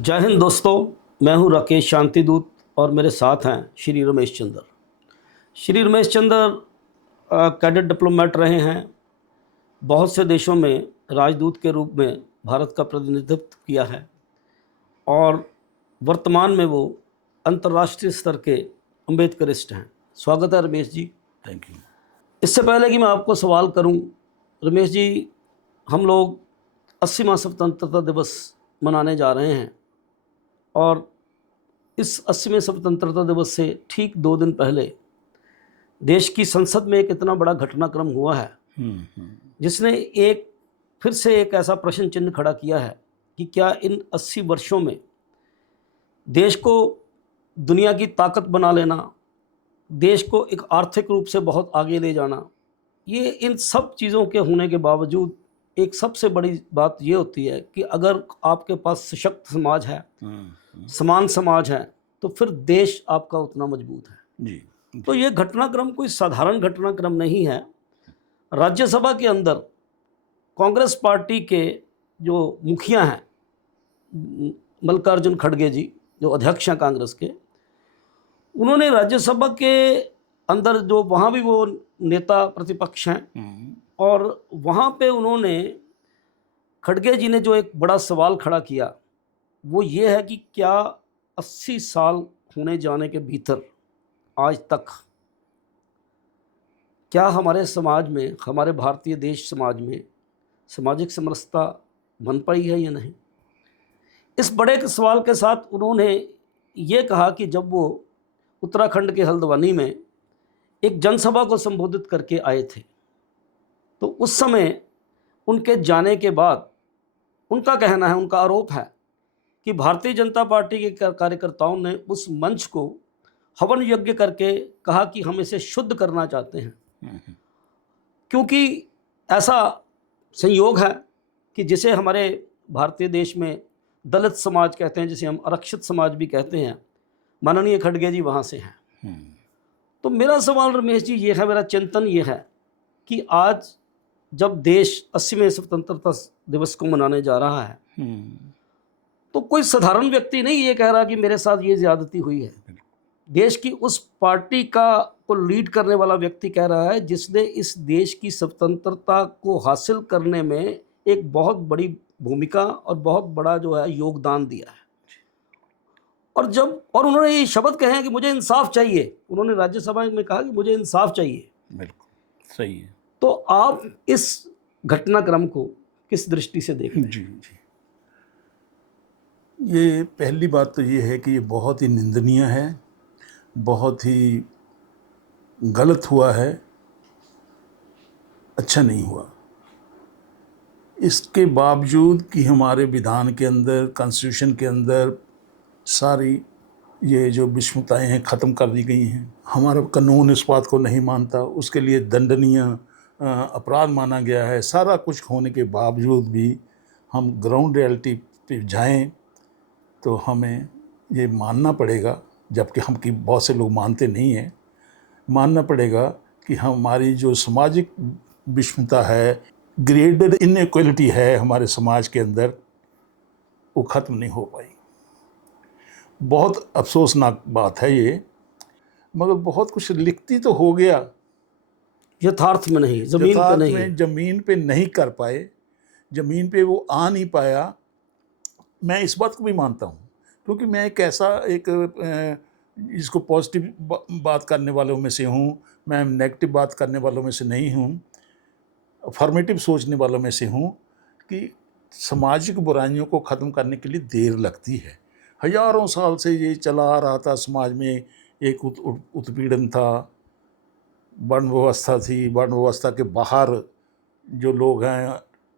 जय हिंद दोस्तों। मैं हूं राकेश शांतिदूत और मेरे साथ हैं श्री रमेश चंद्र। श्री रमेश चंद्र कैडेट डिप्लोमेट रहे हैं। बहुत से देशों में राजदूत के रूप में भारत का प्रतिनिधित्व किया है और वर्तमान में वो अंतर्राष्ट्रीय स्तर के अम्बेडकरिस्ट हैं। स्वागत है रमेश जी। Thank you. इससे पहले कि मैं आपको सवाल करूं, रमेश जी, हम लोग 80वां स्वतंत्रता दिवस मनाने जा रहे हैं और इस 80वें स्वतंत्रता दिवस से ठीक 2 दिन पहले देश की संसद में एक इतना बड़ा घटनाक्रम हुआ है जिसने फिर से एक ऐसा प्रश्न चिन्ह खड़ा किया है कि क्या इन 80 वर्षों में देश को दुनिया की ताकत बना लेना, देश को एक आर्थिक रूप से बहुत आगे ले जाना, ये इन सब चीज़ों के होने के बावजूद एक सबसे बड़ी बात ये होती है कि अगर आपके पास सशक्त समाज है, समान समाज है, तो फिर देश आपका उतना मजबूत है। जी। तो ये घटनाक्रम कोई साधारण घटनाक्रम नहीं है। राज्यसभा के अंदर कांग्रेस पार्टी के जो मुखिया हैं, मल्लिकार्जुन खड़गे जी, जो अध्यक्ष हैं कांग्रेस के, उन्होंने राज्यसभा के अंदर, जो वहाँ भी वो नेता प्रतिपक्ष हैं, और वहाँ पे उन्होंने, खड़गे जी ने जो एक बड़ा सवाल खड़ा किया वो ये है कि क्या 80 साल होने जाने के भीतर आज तक क्या हमारे समाज में, हमारे भारतीय देश समाज में सामाजिक समरसता बन पाई है या नहीं। इस बड़े सवाल के साथ उन्होंने ये कहा कि जब वो उत्तराखंड के हल्द्वानी में एक जनसभा को संबोधित करके आए थे, तो उस समय उनके जाने के बाद उनका कहना है, उनका आरोप है कि भारतीय जनता पार्टी के कार्यकर्ताओं ने उस मंच को हवन यज्ञ करके कहा कि हम इसे शुद्ध करना चाहते हैं, क्योंकि ऐसा संयोग है कि जिसे हमारे भारतीय देश में दलित समाज कहते हैं, जिसे हम आरक्षित समाज भी कहते हैं, माननीय खड़गे जी वहाँ से हैं। तो मेरा सवाल रमेश जी ये है, मेरा चिंतन ये है कि आज जब देश 80वें स्वतंत्रता दिवस को मनाने जा रहा है, तो कोई साधारण व्यक्ति नहीं ये कह रहा कि मेरे साथ ये ज्यादती हुई है। देश की उस पार्टी को लीड करने वाला व्यक्ति कह रहा है जिसने इस देश की स्वतंत्रता को हासिल करने में एक बहुत बड़ी भूमिका और बहुत बड़ा जो है योगदान दिया है। और उन्होंने ये शब्द कहे हैं कि मुझे इंसाफ चाहिए। उन्होंने राज्यसभा में कहा कि मुझे इंसाफ चाहिए। बिल्कुल सही है। तो आप इस घटनाक्रम को किस दृष्टि से देख रहे हैं? जी, ये पहली बात तो ये है कि ये बहुत ही निंदनीय है, बहुत ही गलत हुआ है, अच्छा नहीं हुआ। इसके बावजूद कि हमारे विधान के अंदर, कॉन्स्टिट्यूशन के अंदर सारी ये जो विषमताएं हैं ख़त्म कर दी गई हैं, हमारा कानून इस बात को नहीं मानता, उसके लिए दंडनीय अपराध माना गया है। सारा कुछ होने के बावजूद भी हम ग्राउंड रियलिटी पे जाएं तो हमें ये मानना पड़ेगा, जबकि हम कि बहुत से लोग मानते नहीं हैं, मानना पड़ेगा कि हमारी जो सामाजिक विषमता है, ग्रेडेड इनइक्वालिटी है हमारे समाज के अंदर, वो ख़त्म नहीं हो पाई। बहुत अफसोसनाक बात है ये, मगर बहुत कुछ लिखती तो हो गया, यथार्थ में नहीं, जमीन पे नहीं कर पाए, जमीन पे वो आ नहीं पाया। मैं इस बात को भी मानता हूँ, क्योंकि मैं एक ऐसा इसको पॉजिटिव बात करने वालों में से हूँ, मैं नेगेटिव बात करने वालों में से नहीं हूँ, अफर्मेटिव सोचने वालों में से हूँ कि सामाजिक बुराइयों को ख़त्म करने के लिए देर लगती है। हज़ारों साल से ये चला आ रहा था, समाज में एक उत्पीड़न था, वर्ण व्यवस्था थी। वर्ण व्यवस्था के बाहर जो लोग हैं,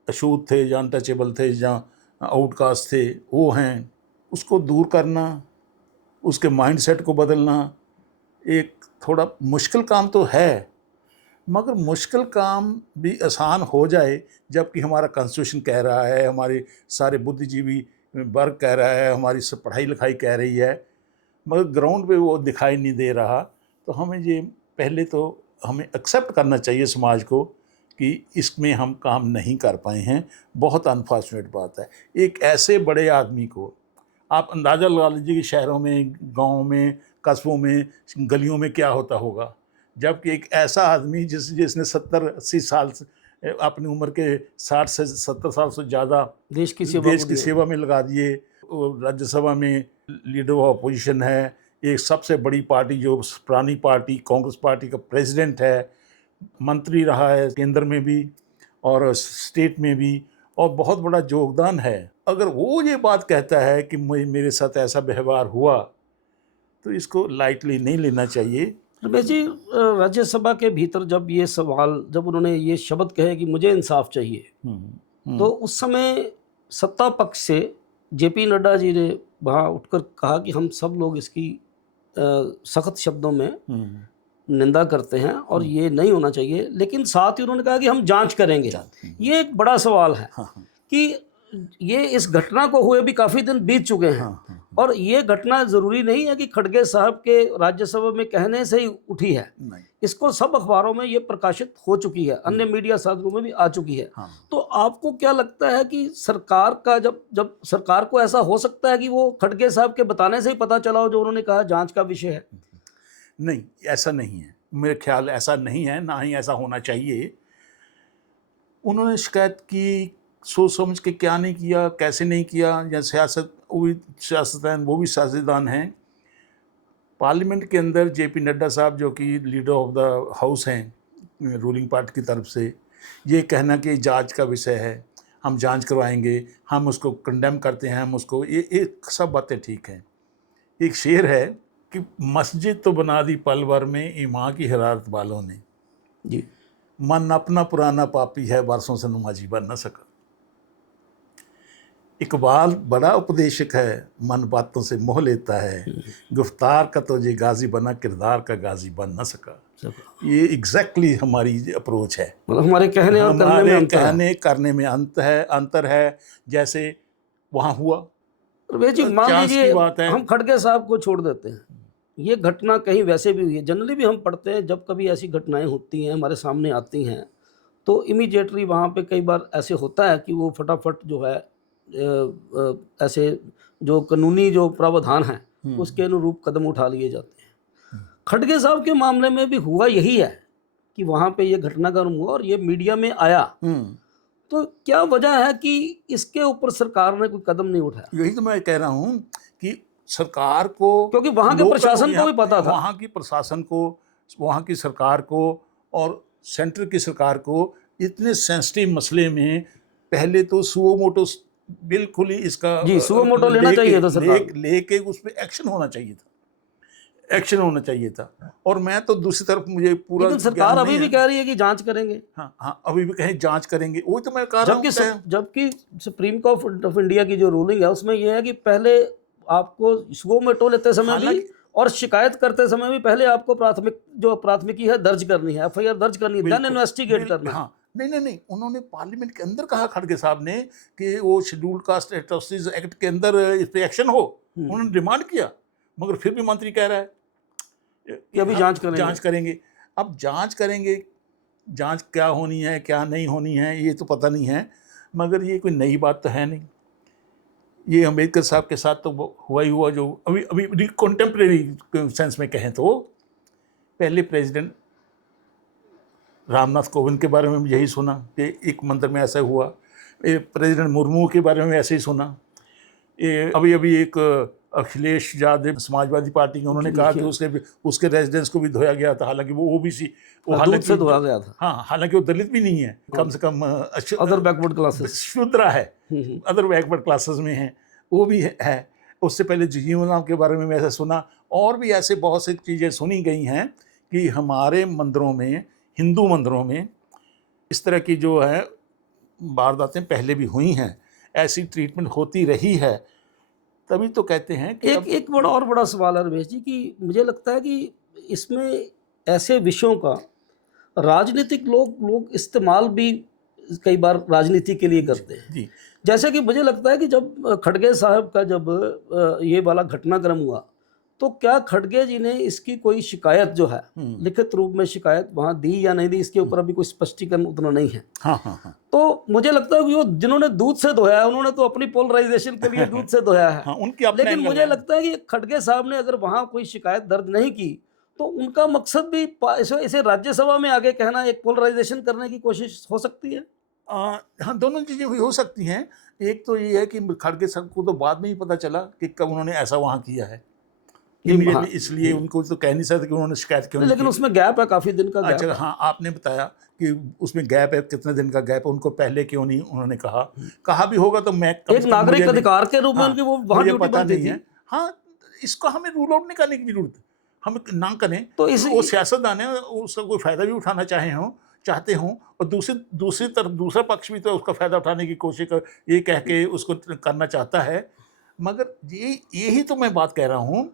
अछूत थे, या अनटचेबल थे, जहाँ आउटकास्ट थे, वो हैं। उसको दूर करना, उसके माइंडसेट को बदलना एक थोड़ा मुश्किल काम तो है, मगर मुश्किल काम भी आसान हो जाए जबकि हमारा कॉन्स्टिट्यूशन कह रहा है, हमारे सारे बुद्धिजीवी वर्ग कह रहा है, हमारी सब पढ़ाई लिखाई कह रही है, मगर ग्राउंड पे वो दिखाई नहीं दे रहा। तो हमें ये पहले तो हमें एक्सेप्ट करना चाहिए समाज को कि इसमें हम काम नहीं कर पाए हैं। बहुत अनफॉर्चुनेट बात है। एक ऐसे बड़े आदमी को आप अंदाज़ा लगा लीजिए कि शहरों में, गाँव में, कस्बों में, गलियों में क्या होता होगा। जबकि एक ऐसा आदमी जिसने 70-80 साल से अपनी उम्र के 60 से 70 साल से ज़्यादा देश की देश की सेवा में लगा दिए, राज्यसभा में लीडर ऑफ अपोजिशन है, एक सबसे बड़ी पार्टी जो पुरानी पार्टी कांग्रेस पार्टी का प्रेसिडेंट है, मंत्री रहा है केंद्र में भी और स्टेट में भी, और बहुत बड़ा योगदान है। अगर वो ये बात कहता है कि मेरे साथ ऐसा व्यवहार हुआ, तो इसको लाइटली नहीं लेना चाहिए। रमेश जी, राज्यसभा के भीतर जब ये सवाल, जब उन्होंने ये शब्द कहे कि मुझे इंसाफ चाहिए, तो उस समय सत्ता पक्ष से जेपी नड्डा जी ने वहाँ उठकर कहा कि हम सब लोग इसकी सख्त शब्दों में निंदा करते हैं और ये नहीं होना चाहिए, लेकिन साथ ही उन्होंने कहा कि हम जांच करेंगे। ये एक बड़ा सवाल है कि ये इस घटना को हुए भी काफ़ी दिन बीत चुके हैं और ये घटना ज़रूरी नहीं है कि खड़गे साहब के राज्यसभा में कहने से ही उठी है। इसको सब अखबारों में ये प्रकाशित हो चुकी है, अन्य मीडिया साधनों में भी आ चुकी है। तो आपको क्या लगता है कि सरकार का जब सरकार को ऐसा हो सकता है कि वो खड़गे साहब के बताने से ही पता चला हो जो उन्होंने कहा जांच का विषय है? नहीं, ऐसा नहीं है, मेरे ख्याल ऐसा नहीं है, ना ही ऐसा होना चाहिए। उन्होंने शिकायत की, सोच समझ के क्या नहीं किया, कैसे नहीं किया, या सियासत, वो भी सियासतदान हैं। पार्लियामेंट के अंदर जेपी नड्डा साहब जो कि लीडर ऑफ द हाउस हैं रूलिंग पार्टी की तरफ से, ये कहना कि जांच का विषय है, हम जांच करवाएंगे, हम उसको कंडेम करते हैं, हम उसको, ये सब बातें ठीक हैं। एक शेर है कि मस्जिद तो बना दी पल भर में ईमां की हरारत वालों ने, जी, मन अपना पुराना पापी है बरसों से नमाजी बन न सका। इकबाल बड़ा उपदेशक है, मन बातों से मोह लेता है, गुफ्तार का तो ये गाजी बना, किरदार का गाजी बन न सका। ये एग्जैक्टली हमारी अप्रोच है, मतलब हमारे कहने और करने में अंतर है। कहने करने में अंतर है, जैसे वहाँ हुआ। जी, मान लीजिए हम खड़गे साहब को छोड़ देते हैं, ये घटना कहीं वैसे भी हुई है, जनरली भी हम पढ़ते हैं जब कभी ऐसी घटनाएं होती हैं हमारे सामने आती हैं तो इमीडिएटली वहाँ पे कई बार ऐसे होता है कि वो फटाफट जो है ऐसे जो कानूनी जो प्रावधान है उसके अनुरूप कदम उठा लिए जाते हैं। खड़गे साहब के मामले में भी हुआ यही है कि वहाँ पे ये घटनाक्रम हुआ और ये मीडिया में आया, तो क्या वजह है कि इसके ऊपर सरकार ने कोई कदम नहीं उठाया? यही तो मैं कह रहा हूँ कि सरकार को, क्योंकि वहाँ के प्रशासन को भी पता था, वहाँ की प्रशासन को, वहाँ की सरकार को और सेंटर की सरकार को इतने सेंसिटिव मसले में पहले तो सुओ मोटो बिल्कुल ही इसका सुओ मोटो लेना चाहिए था, लेके उस पर एक्शन होना चाहिए था, और मैं तो दूसरी तरफ मुझे पूरा, लेकिन सरकार अभी भी कह रही है कि जांच करेंगे। हाँ, अभी भी कहें जांच करेंगे, वही तो मैं कह रहा हूँ। जबकि सुप्रीम कोर्ट ऑफ इंडिया की जो रूलिंग है उसमें यह है कि पहले आपको सुओ मोटो लेते समय भी और शिकायत करते समय भी पहले आपको प्राथमिकी है दर्ज करनी है, एफआईआर दर्ज करनी है, देन इन्वेस्टिगेट करना है। नहीं, उन्होंने पार्लियामेंट के अंदर कहा खड़गे साहब ने कि वो शेड्यूल्ड कास्ट एट्रोसिटीज एक्ट के अंदर इस पे एक्शन हो, उन्होंने डिमांड किया, मगर फिर भी मंत्री कह रहा है कि अभी जांच करेंगे। अब जांच करेंगे, जांच क्या होनी है क्या नहीं होनी है ये तो पता नहीं है, मगर ये कोई नई बात तो है नहीं। ये अम्बेडकर साहब के साथ तो हुआ ही हुआ, जो अभी कॉन्टेम्प्रेरी सेंस में कहें तो पहले प्रेसिडेंट रामनाथ कोविंद के बारे में यही सुना कि एक मंदिर में ऐसा हुआ, प्रेसिडेंट मुर्मू के बारे में ऐसे ही सुना, अभी एक अखिलेश यादव समाजवादी पार्टी के, उन्होंने कहा कि उसके रेजिडेंस को भी धोया गया था, हालांकि वो ओबीसी, वो हालांकि से धोया गया था। हाँ, हालांकि वो दलित भी नहीं है, कम से कम अदर बैकवर्ड क्लासेस, शूद्रा है, अदर बैकवर्ड क्लासेस में है, वो भी है। उससे पहले जीवनराम के बारे में ऐसा सुना, और भी ऐसे बहुत सी चीज़ें सुनी गई हैं कि हमारे मंदिरों में, हिंदू मंदिरों में इस तरह की जो है वारदातें पहले भी हुई हैं, ऐसी ट्रीटमेंट होती रही है, तभी तो कहते हैं कि एक बड़ा सवाल है रमेश जी कि मुझे लगता है कि इसमें ऐसे विषयों का राजनीतिक लोग इस्तेमाल भी कई बार राजनीति के लिए करते हैं जी। जैसे कि मुझे लगता है कि जब खड़गे साहब का जब ये वाला घटनाक्रम हुआ तो क्या खड़गे जी ने इसकी कोई शिकायत जो है लिखित रूप में शिकायत वहां दी या नहीं दी, इसके ऊपर अभी कोई स्पष्टीकरण उतना नहीं है। हाँ हाँ हाँ तो मुझे लगता है कि वो जिन्होंने दूध से धोया है उन्होंने तो अपनी पोलराइजेशन के लिए दूध से धोया है। हाँ, उनकी अपने लेकिन एंगल मुझे है। लगता है कि खड़गे साहब ने अगर वहां कोई शिकायत दर्ज नहीं की तो उनका मकसद भी इसे राज्यसभा में आगे कहना, एक पोलराइजेशन करने की कोशिश हो सकती है। हाँ, दोनों चीज़ें भी हो सकती हैं। एक तो ये है कि खड़गे साहब को तो बाद में ही पता चला कि कब उन्होंने ऐसा वहाँ किया है इमीडिएटली, इसलिए उनको तो कह नहीं सकते कि उन्होंने शिकायत क्यों नहीं लेकिन की। उसमें गैप है, काफी दिन का गैप अच्छा, है। हाँ, आपने बताया कि उसमें गैप है, कितने दिन का गैप है, उनको पहले क्यों नहीं उन्होंने कहा भी होगा तो मैं कम एक से कम नागरिक मुझे नहीं, अधिकार के रूप में हाँ, उनकी वो वहां मुझे ड्यूटी पता बनती नहीं है। थी। हाँ, इसको हमें रूल आउट नहीं करने की जरूरत है, हम ना करें। तो इस वो सियासतदान है, उसका कोई फायदा भी उठाना चाहते हों, और दूसरी तरफ दूसरा पक्ष भी तो उसका फायदा उठाने की कोशिश कर, ये कह के उसको करना चाहता है। मगर यही तो मैं बात कह रहा हूँ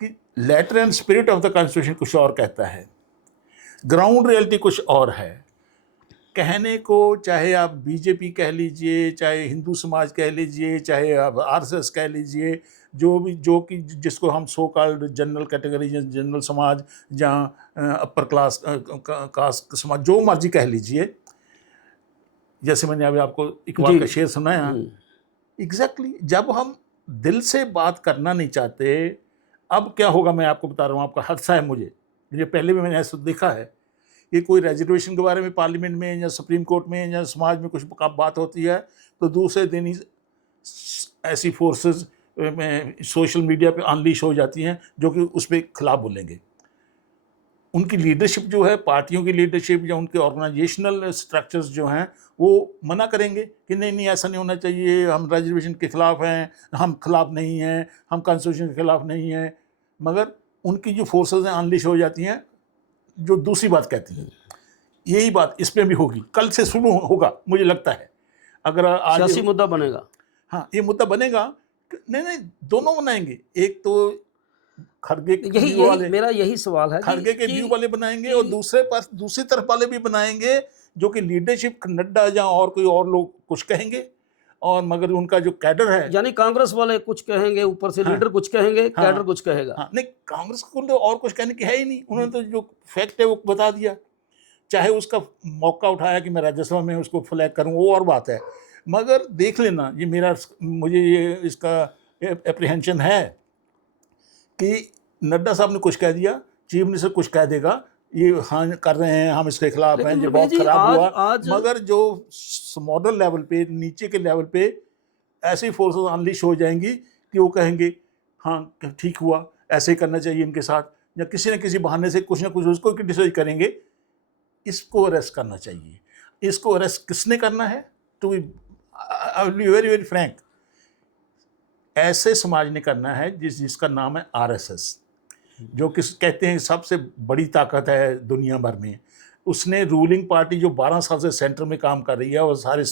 कि letter and spirit of the constitution कुछ और कहता है, ग्राउंड रियलिटी कुछ और है। कहने को चाहे आप बीजेपी कह लीजिए, चाहे हिंदू समाज कह लीजिए, चाहे आप आरएसएस कह लीजिए, जो कि जिसको हम so called general category, general समाज, जहाँ अपर क्लास कास्ट समाज, जो मर्जी कह लीजिए। जैसे मैंने अभी आपको इकबाल का शेर सुनाया, एग्जैक्टली जब हम दिल से बात करना नहीं चाहते, अब क्या होगा मैं आपको बता रहा हूँ, आपका हादसा है। मुझे पहले भी मैंने ऐसा देखा है कि कोई रिजर्वेशन के बारे में पार्लियामेंट में या सुप्रीम कोर्ट में या समाज में कुछ बात होती है तो दूसरे दिन ही ऐसी फोर्सेस सोशल मीडिया पे अनलीश हो जाती हैं जो कि उस पर खिलाफ बोलेंगे। उनकी लीडरशिप जो है, पार्टियों की लीडरशिप या उनके ऑर्गेनाइजेशनल स्ट्रक्चर्स जो हैं, वो मना करेंगे कि नहीं ऐसा नहीं होना चाहिए, हम रिजर्वेशन के खिलाफ हैं, हम खिलाफ नहीं हैं, हम कॉन्स्टिट्यूशन के खिलाफ नहीं हैं। मगर उनकी जो फोर्सेस हैं अनलीश हो जाती हैं, जो दूसरी बात कहती हैं। यही बात इस पे भी होगी, कल से शुरू होगा मुझे लगता है। अगर आज सियासी मुद्दा बनेगा, हाँ, ये मुद्दा बनेगा। नहीं, दोनों बनाएंगे। एक तो खड़गे के व्यू वाले, मेरा यही सवाल है खड़गे के व्यू वाले बनाएंगे, और दूसरी तरफ वाले भी बनाएंगे जो कि लीडरशिप नड्डा या और कोई और लोग कुछ कहेंगे, और मगर उनका जो कैडर है, यानी कांग्रेस वाले कुछ कहेंगे, ऊपर से लीडर कुछ कहेंगे, कैडर कुछ कहेगा। हाँ, नहीं, कांग्रेस को तो और कुछ कहने की है ही नहीं, उन्होंने तो जो फैक्ट है वो बता दिया। चाहे उसका मौका उठाया कि मैं राज्यसभा में उसको फ्लैग करूं, वो और बात है। मगर देख लेना, मुझे ये इसका एप्रीहेंशन है कि नड्डा साहब ने कुछ कह दिया, चीफ मिनिस्टर कुछ कह देगा, ये हाँ कर रहे हैं, हम इसके खिलाफ हैं, ये बहुत खराब हुआ। मगर जो मॉडल लेवल पे, नीचे के लेवल पे ऐसी फोर्सेस अनलिश हो जाएंगी कि वो कहेंगे हाँ ठीक हुआ, ऐसे ही करना चाहिए इनके साथ, या किसी न किसी बहाने से कुछ ना कुछ उसको क्रिटिसाइज करेंगे। इसको अरेस्ट करना चाहिए। इसको अरेस्ट किसने करना है? To be very very frank, ऐसे समाज ने करना है जिसका नाम है आरएसएस, जो कहते हैं सबसे बड़ी ताकत है दुनिया भर में। उसने रूलिंग पार्टी जो 12 साल से सेंटर में काम कर रही है, और सारे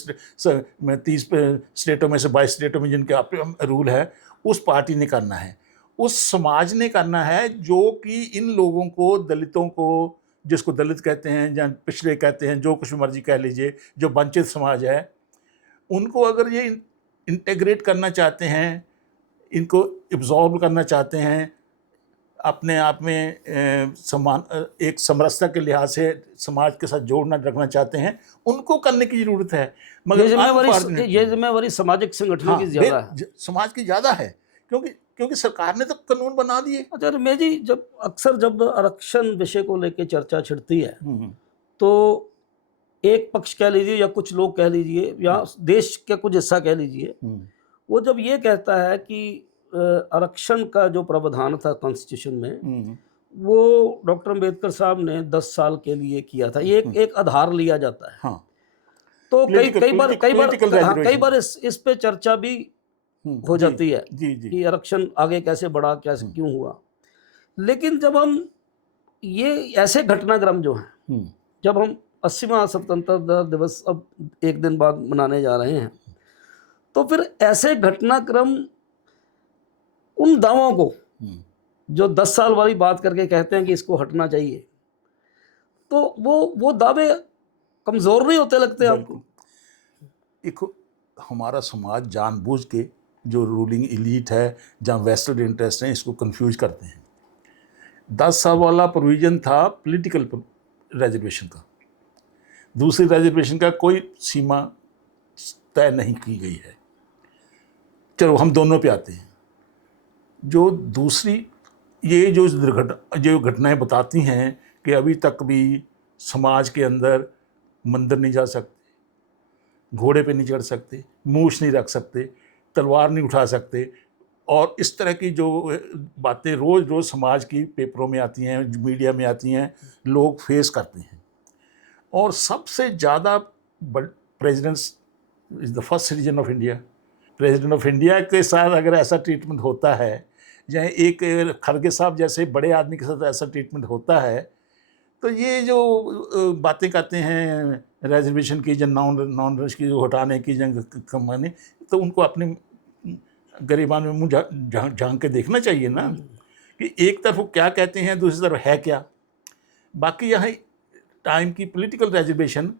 30 स्टेटों में से 22 स्टेटों में जिनके रूल है, उस पार्टी ने करना है, उस समाज ने करना है जो कि इन लोगों को, दलितों को, जिसको दलित कहते हैं या पिछड़े कहते हैं, जो कुछ मर्जी कह लीजिए, जो वंचित समाज है, उनको अगर ये इंटेग्रेट करना चाहते हैं, इनको एब्जॉर्ब करना चाहते हैं, अपने आप में समान, एक समरसता के लिहाज से समाज के साथ जोड़ना रखना चाहते हैं, उनको करने की जरूरत है। मगर ये जिम्मेवारी सामाजिक संगठनों की ज्यादा है, समाज की ज्यादा है, क्योंकि सरकार ने तो कानून बना दिए। अच्छा रमेश जी, जब आरक्षण विषय को लेकर चर्चा छिड़ती है तो एक पक्ष कह लीजिए या कुछ लोग कह लीजिए या देश का कुछ हिस्सा कह लीजिए, वो जब ये कहता है कि आरक्षण का जो प्रावधान था कॉन्स्टिट्यूशन में, वो डॉक्टर अम्बेडकर साहब ने 10 साल के लिए किया था, ये एक आधार लिया जाता है। हाँ। तो कई बार इस पे चर्चा भी हो जाती है कि आरक्षण आगे कैसे बढ़ा, कैसे क्यों हुआ। लेकिन जब हम ये ऐसे घटनाक्रम जो हैं, जब हम 80वां स्वतंत्रता दिवस अब एक दिन बाद मनाने जा रहे हैं, तो फिर ऐसे घटनाक्रम उन दावों को जो 10 साल वाली बात करके कहते हैं कि इसको हटना चाहिए, तो वो दावे कमजोर नहीं होते लगते आपको? देखो, हमारा समाज जानबूझ के जो रूलिंग इलीट है, जहाँ वेस्टेड इंटरेस्ट हैं, इसको कंफ्यूज करते हैं। 10 साल वाला प्रोविज़न था पॉलिटिकल रिजर्वेशन का, दूसरी रिजर्वेशन का कोई सीमा तय नहीं की गई है। चलो हम दोनों पे आते हैं। जो दूसरी ये जो घटनाएं बताती हैं कि अभी तक भी समाज के अंदर मंदिर नहीं जा सकते, घोड़े पे नहीं चढ़ सकते, मूछ नहीं रख सकते, तलवार नहीं उठा सकते, और इस तरह की जो बातें रोज़ रोज़ समाज की पेपरों में आती हैं, मीडिया में आती हैं, लोग फेस करते हैं। और सबसे ज़्यादा president is the first citizen of India. President of India के साथ अगर ऐसा ट्रीटमेंट होता है, या एक खड़गे साहब जैसे बड़े आदमी के साथ ऐसा ट्रीटमेंट होता है, तो ये जो बातें करते हैं रिजर्वेशन की, जन नॉन की हटाने की, जंग कमाने, तो उनको अपने गरीबान में मुँह झांक के देखना चाहिए ना कि एक तरफ वो क्या कहते हैं, दूसरी तरफ है क्या। बाकी यहाँ टाइम की पॉलिटिकल रिजर्वेशन,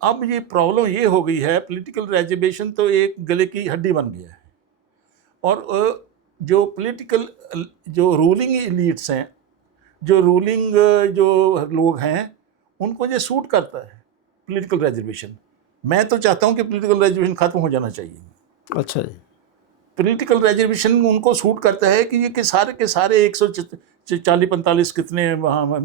अब ये प्रॉब्लम ये हो गई है, पॉलिटिकल रिजर्वेशन तो एक गले की हड्डी बन गया है। और जो पॉलिटिकल जो रूलिंग एलीट्स हैं, जो रूलिंग जो लोग हैं, उनको ये सूट करता है पॉलिटिकल रिजर्वेशन। मैं तो चाहता हूँ कि पॉलिटिकल रिजर्वेशन ख़त्म हो जाना चाहिए। अच्छा जी। पॉलिटिकल रिजर्वेशन उनको सूट करता है कि ये कि सारे के सारे 140-45 कितने वहाँ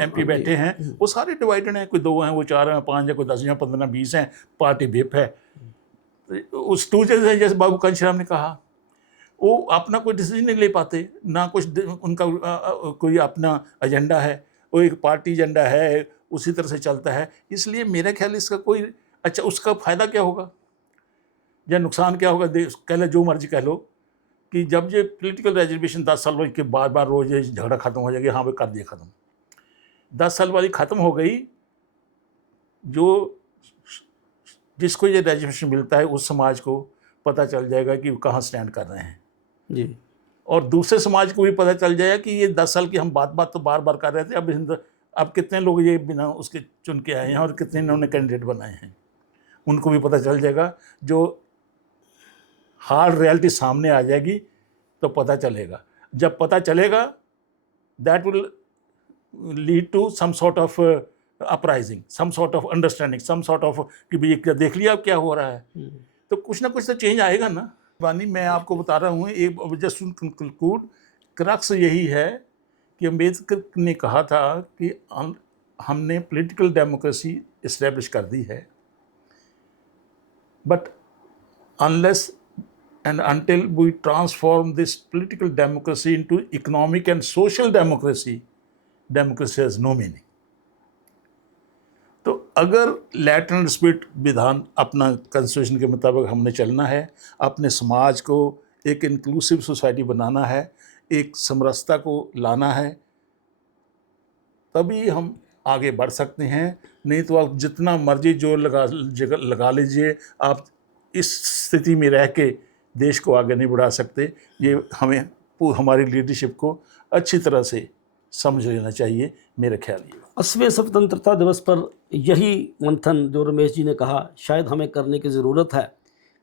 MP बैठे हैं, वो सारे डिवाइडेड हैं, कोई 2 हैं, वो 4 हैं, 5 हैं, कोई 10 हैं, 15, 20 हैं, पार्टी विप है। उस टूजे से, जैसे बाबू कांशीराम ने कहा, वो अपना कोई डिसीजन नहीं ले पाते, ना कुछ उनका कोई अपना एजेंडा है, वो एक पार्टी एजेंडा है, उसी तरह से चलता है। इसलिए मेरा ख्याल इसका कोई अच्छा, उसका फ़ायदा क्या होगा या नुकसान क्या होगा, कह लो जो मर्जी कह लो, कि जब ये पॉलिटिकल रिजर्वेशन 10 साल के बार रोज़ ये झगड़ा ख़त्म हो जाएगा, हाँ भाई कर दिया ख़त्म, 10 साल वाली ख़त्म हो गई, जो जिसको ये रिजर्वेशन मिलता है उस समाज को पता चल जाएगा कि वो कहाँ स्टैंड कर रहे हैं जी। और दूसरे समाज को भी पता चल जाएगा कि ये 10 साल की हम बात तो बार कर रहे थे, अब कितने लोग ये बिना उसके चुन के आए हैं और कितने इन्होंने कैंडिडेट बनाए हैं, उनको भी पता चल जाएगा। जो हार्ड रियलिटी सामने आ जाएगी तो पता चलेगा। जब पता चलेगा, that will lead to some sort of uprising, some sort of understanding, some sort of कि भाई ये देख लिया अब क्या हो रहा है, तो कुछ ना कुछ तो चेंज आएगा ना। वानी, मैं आपको बता रहा हूँ, एक जस्ट कंक्लूड, क्रक्स यही है कि अम्बेडकर ने कहा था कि हमने पॉलिटिकल डेमोक्रेसी इस्टेब्लिश कर दी है, but unless and until we transform this political democracy into economic and social democracy, democracy has no meaning. तो अगर लैट एंड स्पिरिट विधान अपना कॉन्स्टिट्यूशन के मुताबिक हमने चलना है, अपने समाज को एक इंक्लूसिव सोसाइटी बनाना है, एक समरसता को लाना है, तभी हम आगे बढ़ सकते हैं। नहीं तो आप जितना मर्जी जोर लगा लीजिए, आप इस स्थिति में रह के देश को आगे नहीं बढ़ा सकते। ये हमें हमारी लीडरशिप को अच्छी तरह से समझ लेना चाहिए, मेरा ख्याल ये। 80वें स्वतंत्रता दिवस पर यही मंथन जो रमेश जी ने कहा, शायद हमें करने की ज़रूरत है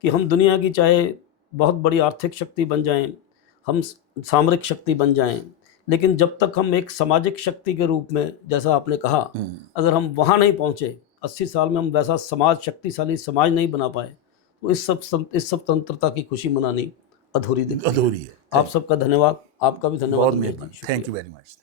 कि हम दुनिया की चाहे बहुत बड़ी आर्थिक शक्ति बन जाएं, हम सामरिक शक्ति बन जाएं, लेकिन जब तक हम एक सामाजिक शक्ति के रूप में, जैसा आपने कहा, अगर हम वहाँ नहीं पहुँचे, 80 साल में हम वैसा समाज, शक्तिशाली समाज नहीं बना पाए, तो इस स्वतंत्रता की खुशी मनानी अधूरी है। अधूरी है। आप सबका धन्यवाद, आपका भी धन्यवाद। Thank you very much.